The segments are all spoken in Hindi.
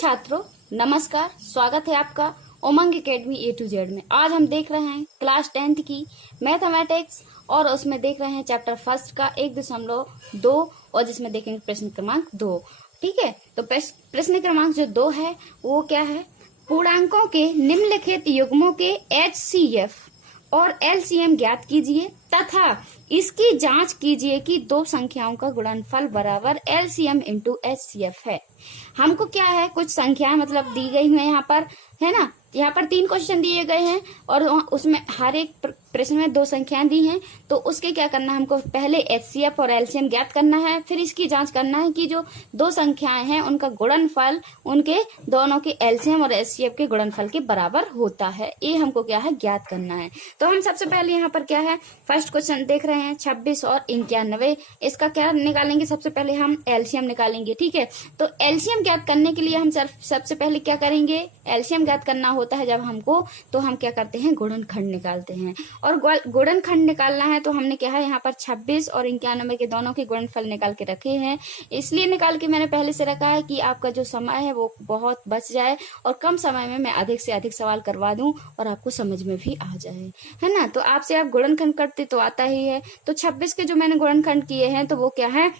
छात्रों, नमस्कार। स्वागत है आपका उमंग एकेडमी ए टू जेड में। आज हम देख रहे हैं क्लास 10th की मैथमेटिक्स और उसमें देख रहे हैं चैप्टर फर्स्ट का 1.2 और जिसमें देखेंगे प्रश्न क्रमांक 2। ठीक है, तो प्रश्न क्रमांक जो 2 है वो क्या है? पूर्णांकों के निम्नलिखित युग्मों के HCF और LCM ज्ञात कीजिए तथा इसकी जांच कीजिए कि दो संख्याओं का गुणनफल बराबर LCM इंटू HCF है। हमको क्या है, कुछ संख्याएं मतलब दी गई हैं यहाँ पर, है ना। यहाँ पर 3 क्वेश्चन दिए गए हैं और उसमें हर एक प्रश्न में 2 संख्याएं दी हैं। तो उसके क्या करना है, हमको पहले HCF और LCM ज्ञात करना है, फिर इसकी जांच करना है कि जो 2 संख्याएं हैं उनका गुणनफल उनके दोनों के LCM और HCF के गुणनफल के बराबर होता है। ये हमको क्या है, ज्ञात करना है। तो हम सबसे पहले यहाँ पर क्या है, फर्स्ट क्वेश्चन देख रहे हैं 26 और 91। इसका क्या निकालेंगे, सबसे पहले हम LCM निकालेंगे। ठीक है, तो LCM ज्ञात करने के लिए हम सबसे पहले क्या करेंगे, LCM ज्ञात करना होता है जब हमको, तो हम क्या करते हैं, गुणनखंड निकालते हैं। और गुणनखंड निकालना है तो हमने क्या है, यहाँ पर 26 और 91 के दोनों के गुणनफल निकाल के रखे हैं। इसलिए निकाल के मैंने पहले से रखा है कि आपका जो समय है वो बहुत बच जाए और कम समय में मैं अधिक से अधिक सवाल करवा दूं और आपको समझ में भी आ जाए, है ना। तो आपसे आप गुणनखंड करते तो आता ही है। तो 26 के जो मैंने गुणनखंड किए हैं तो वो क्या है,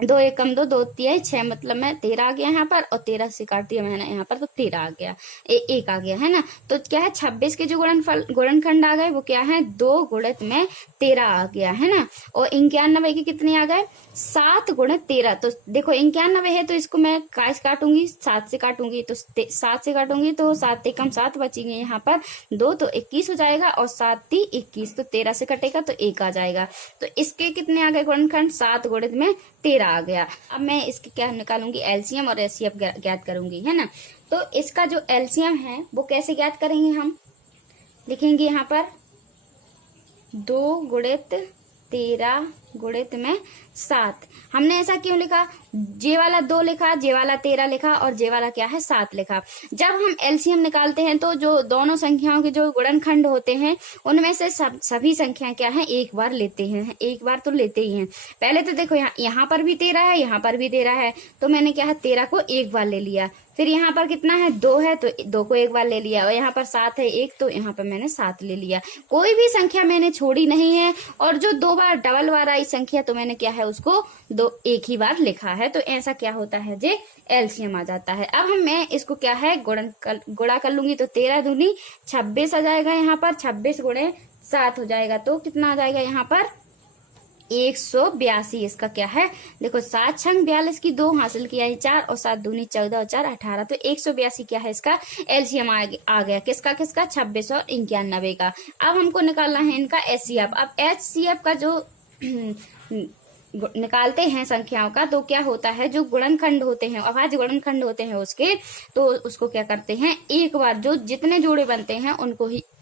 2 एकम 2, 2 तिहाई 6, मतलब मैं 13 आ गया यहाँ पर, और 13 से काट दिया मैंने यहाँ पर तो 13 आ गया, 1 आ गया, है ना। तो क्या है, 26 के जो गुणनखंड आ गए वो क्या है, 2 गुणित में 13 आ गया, है ना। और 91 के कितने आ गए, 7 गुणित 13। तो देखो 91 है तो इसको मैं काय से काटूंगी, 7 से काटूंगी, तो 7 से काटूंगी तो 7 एकम 7 बचेंगे यहाँ पर 2, तो 21 हो जाएगा, और 7 × 21, तो 13 से कटेगा तो 1 आ जाएगा। तो इसके कितने आ गए गुणनखंड, 7 गुणित में 13 आ गया। अब मैं इसके क्या निकालूंगी, LCM और HCF ज्ञात करूंगी, है ना। तो इसका जो LCM है वो कैसे ज्ञात करेंगे, हम लिखेंगे यहाँ पर 2 गुणित 13 गुणित में 7। हमने ऐसा क्यों लिखा, जे वाला 2 लिखा, जे वाला 13 लिखा और जे वाला क्या है, 7 लिखा। जब हम LCM निकालते हैं तो जो दोनों संख्याओं के जो गुणनखंड होते हैं उनमें से सभी संख्याएं क्या है, एक बार लेते हैं, एक बार तो लेते ही हैं। पहले तो देखो यहाँ पर भी 13 है, यहाँ पर भी 13 है, तो मैंने क्या है, 13 को एक बार ले लिया। फिर यहाँ पर कितना है, 2 है तो 2 को एक बार ले लिया, और यहाँ पर 7 है 1, तो यहाँ पर मैंने 7 ले लिया। कोई भी संख्या मैंने छोड़ी नहीं है, और जो 2 बार डबल बार आई संख्या तो मैंने क्या है उसको एक ही बार लिखा है। तो ऐसा क्या होता है, जे LCM आ जाता है। अब मैं इसको क्या है, गुणा कर लूंगी, तो 13 दूनी 26 आ जाएगा, यहाँ पर 26 गुणे 7 हो जाएगा, तो कितना आ जाएगा यहाँ पर 182। इसका क्या है, देखो 7 छंग 42 की 2 हासिल किया है 4, और 7 दूनी 14 और 4 18, तो 182 क्या है, इसका LCM आ गया। किसका 26 और 91 का। अब हमको निकालना है इनका HCF। अब HCF का जो निकालते हैं संख्याओं का, तो क्या होता है, जो गुणनखंड होते हैं, अभाज्य गुणनखंड होते हैं उसके, तो उसको क्या करते हैं, एक बार जो जितने जोड़े बनते हैं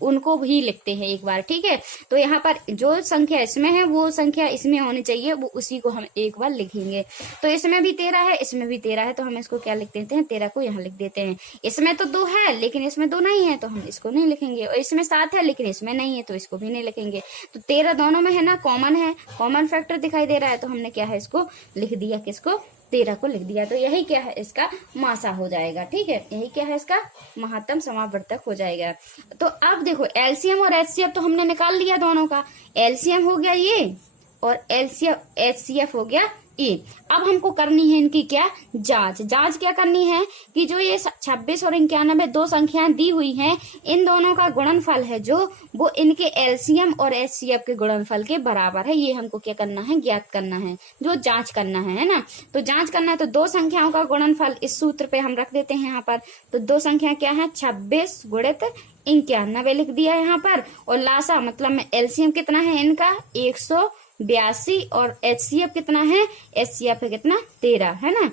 उनको भी लिखते हैं एक बार। ठीक है, तो यहाँ पर जो संख्या इसमें है वो संख्या इसमें होनी चाहिए, वो उसी को हम एक बार लिखेंगे। तो इसमें भी 13 है, इसमें भी 13 है, तो हम इसको क्या लिख देते हैं, 13 को यहाँ लिख देते हैं। इसमें तो 2 है लेकिन इसमें 2 नहीं है, तो हम इसको नहीं लिखेंगे। और इसमें 7 है लेकिन इसमें नहीं है, तो इसको भी नहीं लिखेंगे। तो 13 दोनों में है ना, कॉमन है, कॉमन फैक्टर दिखाई दे रहा है, तो हमने क्या है, इसको लिख दिया, किसको, 13 को लिख दिया। तो यही क्या है, इसका मासा हो जाएगा। ठीक है, यही क्या है, इसका महत्तम समावर्तक हो जाएगा। तो अब देखो LCM और HCF तो हमने निकाल लिया दोनों का। LCM हो गया ये और HCF हो गया ये। अब हमको करनी है इनकी क्या, जांच क्या करनी है कि जो ये 26 और 91 2 संख्याएं दी हुई हैं, इन दोनों का गुणनफल है जो, वो इनके LCM और HCF के गुणनफल के बराबर है। ये हमको क्या करना है, ज्ञात करना है, जो जांच करना है ना। तो जांच करना है तो 2 संख्याओं का गुणनफल इस सूत्र पे हम रख देते हैं यहाँ पर। तो 2 संख्या क्या है, 26 गुणित 91 लिख दिया यहाँ पर, और लासा मतलब LCM कितना है इनका, 182, और HCF कितना है, HCF है कितना, 13, है ना।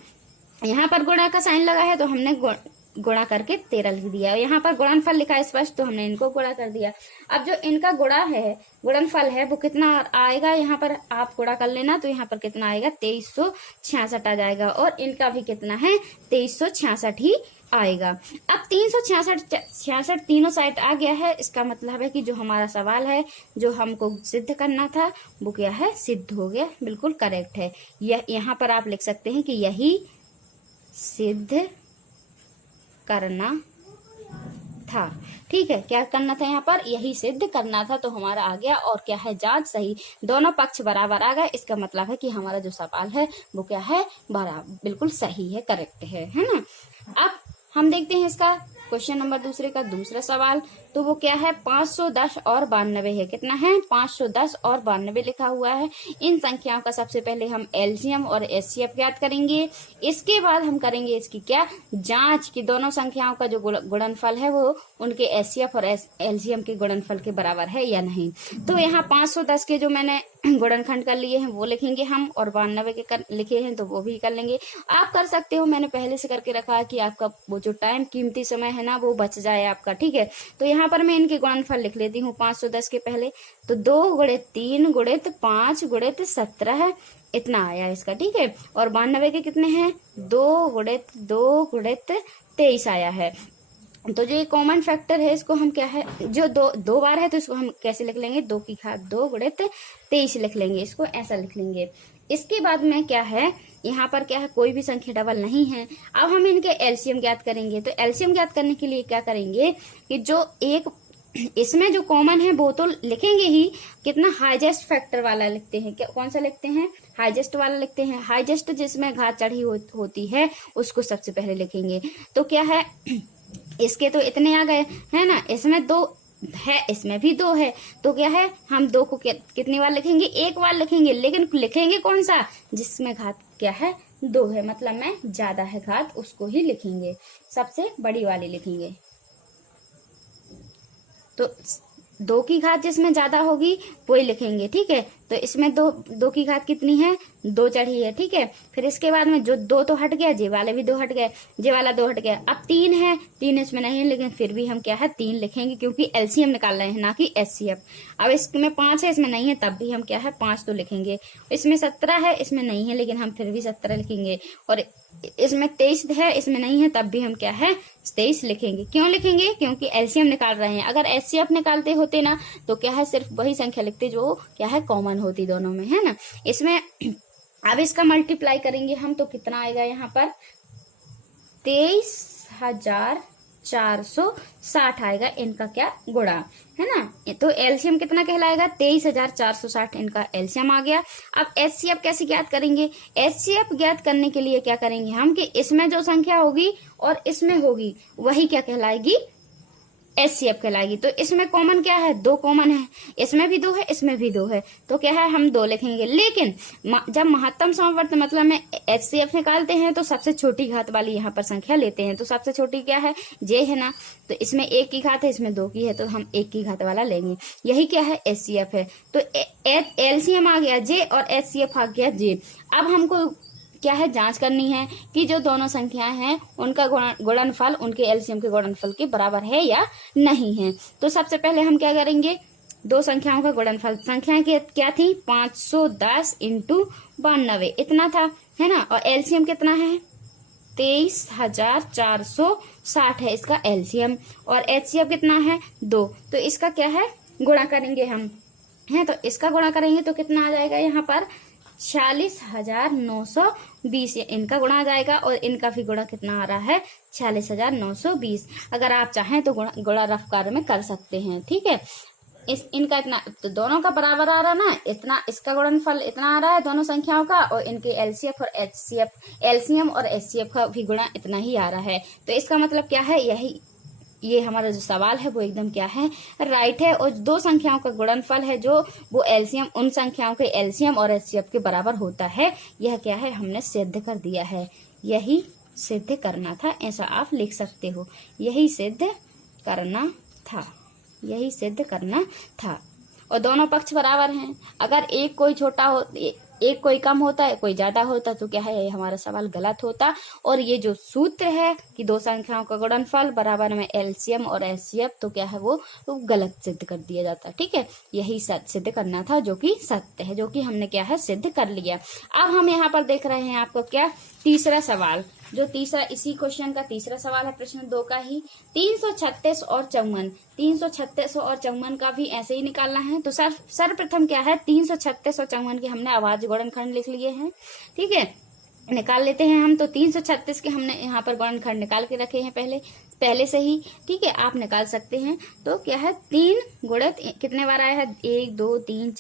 यहाँ पर गुणा का साइन लगा है तो हमने गुणा करके 13 लिख दिया, और यहाँ पर गुणनफल लिखा है स्पष्ट, तो हमने इनको गुणा कर दिया। अब जो इनका गुणनफल है वो कितना आएगा, यहाँ पर आप गुणा कर लेना, तो यहाँ पर कितना आएगा, 2366 आ जाएगा, और इनका भी कितना है, 2366 ही आएगा। अब 366 तीनों साइड आ गया है। इसका मतलब है कि जो हमारा सवाल है, जो हमको सिद्ध करना था, वो क्या है, सिद्ध हो गया, बिल्कुल करेक्ट है। यहाँ पर आप लिख सकते हैं कि यही सिद्ध करना था। ठीक है, क्या करना था यहाँ पर, यही सिद्ध करना था। तो हमारा आ गया, और क्या है, जांच सही, दोनों पक्ष बराबर आ गए। इसका मतलब है कि हमारा जो सवाल है वो क्या है, बराबर, बिल्कुल सही है, करेक्ट है ना। अब हम देखते हैं इसका क्वेश्चन नंबर दूसरे का दूसरा सवाल। तो वो क्या है, 510 और 92 है। कितना है, 510 और 92 लिखा हुआ है। इन संख्याओं का सबसे पहले हम एलसीएम और एचसीएफ ज्ञात करेंगे। इसके बाद हम करेंगे इसकी क्या, जांच की दोनों संख्याओं का जो गुणनफल है वो उनके एचसीएफ और एलसीएम के गुणनफल के बराबर है या नहीं। तो यहाँ 510 के जो मैंने गुणनखंड कर लिए हैं वो लिखेंगे हम, और 92 के लिखे हैं तो वो भी कर लेंगे। आप कर सकते हो, मैंने पहले से करके रखा है कि आपका वो जो टाइम कीमती समय है ना वो बच जाए आपका। ठीक है, तो यहाँ पर मैं इनके गुणनफल लिख लेती हूँ 510 के पहले। तो 2 गुणित 3 गुणित 5 गुणित 17 इतना आया इसका। ठीक है, और 92 के कितने हैं, 2 गुणित 2 गुणित 23 आया है। तो जो ये कॉमन फैक्टर है इसको हम क्या है, जो दो बार है तो इसको हम कैसे लिख लेंगे, 2 की घात 2 गुणित 23 लिख लेंगे, इसको ऐसा लिख लेंगे। इसके बाद में क्या है, यहाँ पर क्या है, कोई भी संख्या डबल नहीं है। अब हम इनके एलसीएम ज्ञात करेंगे। तो एलसीएम ज्ञात करने के लिए क्या करेंगे कि जो एक इसमें जो कॉमन है वो तो लिखेंगे ही, कितना हाईजेस्ट फैक्टर वाला लिखते हैं, क्या कौन सा लिखते हैं, हाईजेस्ट वाला लिखते हैं। हाईजेस्ट जिसमें घात चढ़ी होती है उसको सबसे पहले लिखेंगे। तो क्या है, इसके तो इतने आ गए है ना, इसमें 2 है, इसमें भी 2 है। तो क्या है, हम 2 को कितनी बार लिखेंगे, एक बार लिखेंगे। लेकिन लिखेंगे कौन सा, जिसमें घात क्या है, 2 है, मतलब में ज्यादा है घात, उसको ही लिखेंगे, सबसे बड़ी वाली लिखेंगे। तो 2 की घात जिसमें ज्यादा होगी वही लिखेंगे। ठीक है, तो इसमें 2 की घात कितनी है, 2 चढ़ी है। ठीक है, फिर इसके बाद में जो 2 तो हट गया, जे वाले भी 2 हट गए, जे वाला 2 हट गया। अब 3 है, 3 इसमें नहीं है, लेकिन फिर भी हम क्या है 3 लिखेंगे, क्योंकि एलसीएम निकाल रहे हैं ना कि एचसीएफ। अब इसमें 5 है, इसमें नहीं है, तब भी हम क्या है 5 तो लिखेंगे। इसमें 17 है, इसमें नहीं है, लेकिन हम फिर भी 17 लिखेंगे। और इसमें 23 है, इसमें नहीं है, तब भी हम क्या है 23 लिखेंगे। क्यों लिखेंगे, क्योंकि एलसीएम निकाल रहे हैं। अगर एचसीएफ निकालते होते ना तो क्या है, सिर्फ वही संख्या लिखते जो क्या है कॉमन होती दोनों में, है ना। इसमें अब इसका मल्टीप्लाई करेंगे हम, तो कितना आएगा यहाँ पर, 23,460 आएगा इनका क्या, गुणा, है ना। तो एलसीएम कितना कहलाएगा, 23,460 इनका एलसीएम आ गया। अब एचसीएफ कैसे ज्ञात करेंगे, एचसीएफ ज्ञात करने के लिए क्या करेंगे हम कि इसमें जो संख्या होगी और इसमें होगी वही क्या कहलाएगी, एचसीएफ कहलाएगी। तो इसमें कॉमन क्या है, 2 कॉमन है, इसमें भी 2 है, इसमें भी 2 है, तो क्या है हम 2 लिखेंगे। लेकिन जब महत्तम समवर्ती मतलब में एचसीएफ निकालते हैं तो सबसे छोटी घात वाली यहाँ पर संख्या लेते हैं। तो सबसे छोटी क्या है, जे है ना, तो इसमें 1 की घात है, इसमें 2 की है, तो हम 1 की घात वाला लेंगे। यही क्या है, एचसीएफ है। तो एलसीएम आ गया जे और एचसीएफ आ गया जे। अब हमको क्या है, जांच करनी है कि जो दोनों संख्याएं हैं उनका गुणनफल उनके एलसीएम के गुणनफल के बराबर है या नहीं है। तो सबसे पहले हम क्या करेंगे, 2 संख्याओं का गुणनफल, संख्याएं क्या थी, 510 इंटू 92 इतना था, है ना। और एलसीएम कितना है, 23,460 है इसका एलसीएम। और एचसीएफ कितना है, 2। तो इसका क्या है, गुणा करेंगे हम, है। तो इसका गुणा करेंगे तो कितना आ जाएगा यहाँ पर, 46,920 इनका गुणा आ जाएगा। और इनका भी गुणा कितना आ रहा है, 46,920। अगर आप चाहें तो गुणा रफ कार्य में कर सकते हैं। ठीक है, इनका इतना, तो दोनों का बराबर आ रहा ना, इतना इसका गुणनफल इतना आ रहा है दोनों संख्याओं का, और इनके एलसीएफ और एचसीएफ, एलसीएम और एचसीएफ का भी गुणा इतना ही आ रहा है। तो इसका मतलब क्या है, यही ये हमारा जो सवाल है वो एकदम क्या है, राइट है। और 2 संख्याओं का गुणनफल है जो वो एलसीएम, उन संख्याओं के एलसीएम और एचसीएफ के बराबर होता है, यह क्या है हमने सिद्ध कर दिया है। यही सिद्ध करना था, ऐसा आप लिख सकते हो, यही सिद्ध करना था, यही सिद्ध करना था। और दोनों पक्ष बराबर हैं। अगर एक कोई छोटा हो, एक कोई कम होता है, कोई ज्यादा होता, तो क्या है, ये हमारा सवाल गलत होता। और ये जो सूत्र है कि 2 संख्याओं का गुणनफल बराबर में एलसीएम और एचसीएफ, तो क्या है वो गलत सिद्ध कर दिया जाता। ठीक है, यही सिद्ध करना था, जो कि सत्य है, जो कि हमने क्या है सिद्ध कर लिया। अब हम यहाँ पर देख रहे हैं आपको क्या, तीसरा सवाल, जो तीसरा इसी क्वेश्चन का तीसरा सवाल है, प्रश्न 2 का ही। 336 और 54, 336 और 54 का भी ऐसे ही निकालना है। तो सर्वप्रथम क्या है, 336 और 54 के हमने अभाज्य गुणनखंड लिख लिए हैं। ठीक है, निकाल लेते हैं हम। तो 336 के हमने यहाँ पर गुणनखंड निकाल के रखे हैं पहले से ही, ठीक है, आप निकाल सकते हैं। तो क्या है, 3 गुणित कितने बार आया है, 1 2 3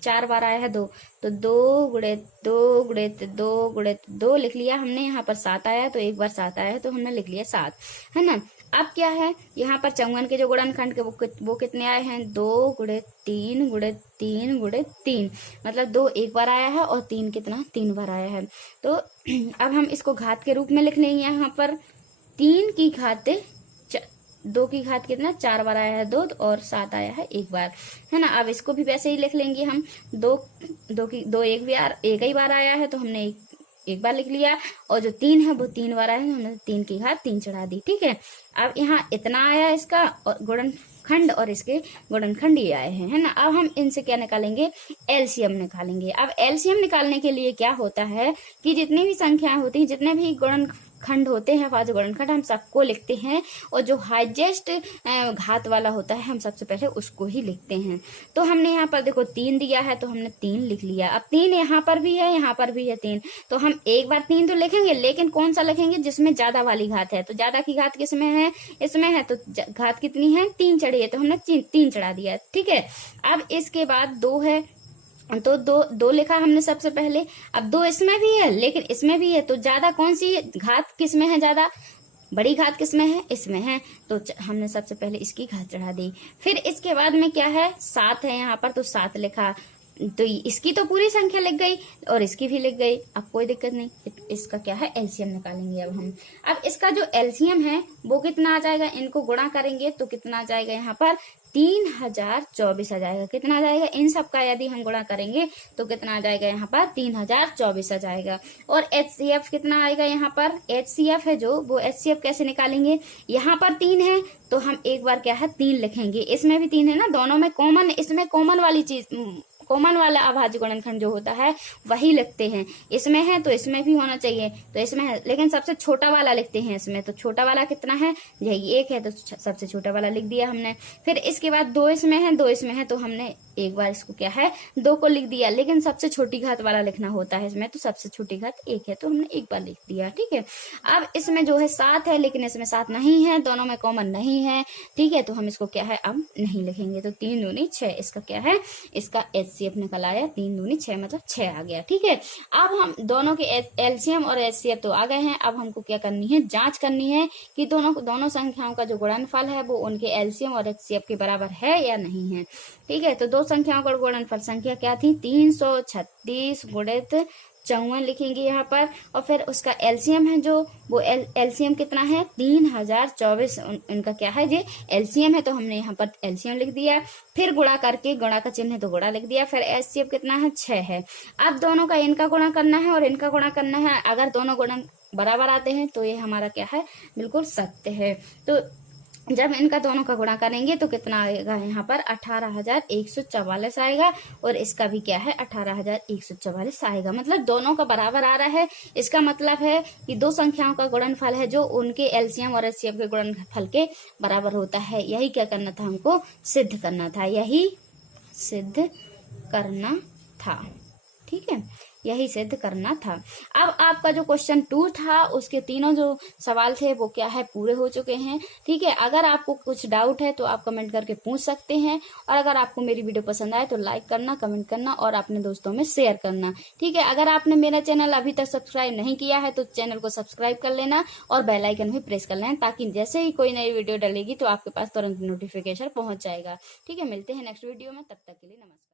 4 बार आया है 2, तो 2 गुणित 2 गुणित 2 गुणित 2 लिख लिया हमने। यहाँ पर 7 आया तो एक बार 7 आया है तो हमने लिख लिया 7, है ना। अब क्या है, यहाँ पर 54 के जो गुणनखंड के वो कितने आए हैं, 2 गुणित 3 गुणित 3 गुणित 3, मतलब 2 एक बार आया है और 3 कितना, 3 बार आया है। तो अब हम इसको घात के रूप में लिख लेंगे। यहाँ पर 3 की घात 2 की घात कितना, 4 बार आया है 2, और 7 आया है एक बार, है ना। अब इसको भी वैसे ही लिख लेंगे हम। 2 एक ही बार आया है तो हमने एक बार लिख लिया, और जो 3 है वो 3 बार आया है, हमने 3 की घात 3 चढ़ा दी, ठीक है। अब यहाँ इतना आया इसका और गुणनखंड, और इसके गुणनखंड ये आए हैं, है ना। अब हम इनसे क्या निकालेंगे, एलसीएम निकालेंगे। अब एलसीएम निकालने के लिए क्या होता है कि जितनी भी संख्याएं होती हैं, जितने भी गुणनखंड होते हैं, 5 गुणनखंड, हम सबको लिखते हैं, और जो हाईएस्ट घात वाला होता है हम सबसे पहले उसको ही लिखते हैं। तो हमने यहाँ पर देखो 3 दिया है तो हमने 3 लिख लिया। अब 3 यहाँ पर भी है, यहाँ पर भी है 3, तो हम एक बार 3 तो लिखेंगे, लेकिन कौन सा लिखेंगे, जिसमें ज्यादा वाली घात है। तो ज्यादा की घात किसमें है, इसमें है, तो घात कितनी है, 3 चढ़ी है, तो हमने 3 चढ़ा दिया, ठीक है। अब इसके बाद 2 है, तो दो लिखा हमने सबसे पहले। अब 2 इसमें भी है, लेकिन इसमें भी है, तो ज्यादा कौन सी घात किसमें है, ज्यादा बड़ी घात किसमें है, इसमें है, तो हमने सबसे पहले इसकी घात चढ़ा दी। फिर इसके बाद में क्या है, 7 है यहाँ पर, तो 7 लिखा, तो इसकी तो पूरी संख्या लिख गई और इसकी भी लिख गई, अब कोई दिक्कत नहीं। इसका क्या है, एलसीएम निकालेंगे अब हम। अब इसका जो एलसीएम है वो कितना आ जाएगा, इनको गुणा करेंगे तो कितना आ जाएगा, यहाँ पर 3024 आ जाएगा। कितना आ जाएगा, इन सब का यदि हम गुणा करेंगे तो कितना आ जाएगा, यहाँ पर 3024 आ जाएगा। और एचसीएफ कितना आएगा, यहाँ पर एचसीएफ है जो, वो एचसीएफ कैसे निकालेंगे, यहाँ पर 3 है तो हम एक बार क्या है 3 लिखेंगे, इसमें भी 3 है ना, दोनों में कॉमन, इसमें कॉमन वाली चीज, कॉमन वाला अभाज्य गुणनखंड जो होता है वही लिखते हैं। इसमें है तो इसमें भी होना चाहिए, तो इसमें है, लेकिन सबसे छोटा वाला लिखते हैं इसमें। तो छोटा वाला कितना है, यही 1 है, तो सबसे छोटा वाला लिख दिया हमने। फिर इसके बाद 2 इसमें है, 2 इसमें है, तो हमने एक बार इसको क्या है 2 को लिख दिया, लेकिन सबसे छोटी घात वाला लिखना होता है इसमें, तो सबसे छोटी घात 1 है, तो हमने एक बार लिख दिया, ठीक है। अब इसमें जो है 7 है, लेकिन इसमें 7 नहीं है, दोनों में कॉमन नहीं है, ठीक है, तो हम इसको क्या है अब नहीं लिखेंगे। तो 3 दूनी 6, इसका क्या है, इसका एचसीएफ निकल आया, 3 दूनी 6 मतलब 6 आ गया, ठीक है। अब हम दोनों के एलसीएम और एचसीएफ तो आ गए हैं, अब हमको क्या करनी है, जांच करनी है कि दोनों संख्याओं का जो गुणनफल है वो उनके एलसीएम और एचसीएफ के बराबर है या नहीं है, ठीक है। तो 2 संख्याओं का गुणनफल संख्या क्या थी, 336 गुणित 54 लिखेंगे यहाँ पर, और फिर उसका एलसीएम है जो, वो एलसीएम कितना है, 3024, इनका क्या है, ये एलसीएम है, तो हमने यहाँ पर एलसीएम लिख दिया। फिर गुणा करके, गुणा का चिन्ह है तो गुणा लिख दिया। फिर एचसीएफ कितना है, 6 है। अब दोनों का इनका गुणा करना है और इनका गुणा करना है, अगर दोनों गुणन बराबर आते हैं तो ये हमारा क्या है, बिल्कुल सत्य है। तो जब इनका दोनों का गुणा करेंगे तो कितना आएगा, यहाँ पर 18144 आएगा, और इसका भी क्या है 18144 आएगा, मतलब दोनों का बराबर आ रहा है। इसका मतलब है कि 2 संख्याओं का गुणनफल है जो उनके एलसीएम और एचसीएफ के गुणनफल के बराबर होता है। यही क्या करना था, हमको सिद्ध करना था, यही सिद्ध करना था, ठीक है, यही सिद्ध करना था। अब आपका जो क्वेश्चन 2 था उसके तीनों जो सवाल थे वो क्या है, पूरे हो चुके हैं, ठीक है। अगर आपको कुछ डाउट है तो आप कमेंट करके पूछ सकते हैं, और अगर आपको मेरी वीडियो पसंद आए तो लाइक करना, कमेंट करना और अपने दोस्तों में शेयर करना, ठीक है। अगर आपने मेरा चैनल अभी तक सब्सक्राइब नहीं किया है तो चैनल को सब्सक्राइब कर लेना और बेल आइकन भी प्रेस कर लेना, ताकि जैसे ही कोई नई वीडियो डलेगी तो आपके पास तुरंत नोटिफिकेशन पहुंच जाएगा, ठीक है। मिलते हैं नेक्स्ट वीडियो में, तब तक के लिए नमस्कार।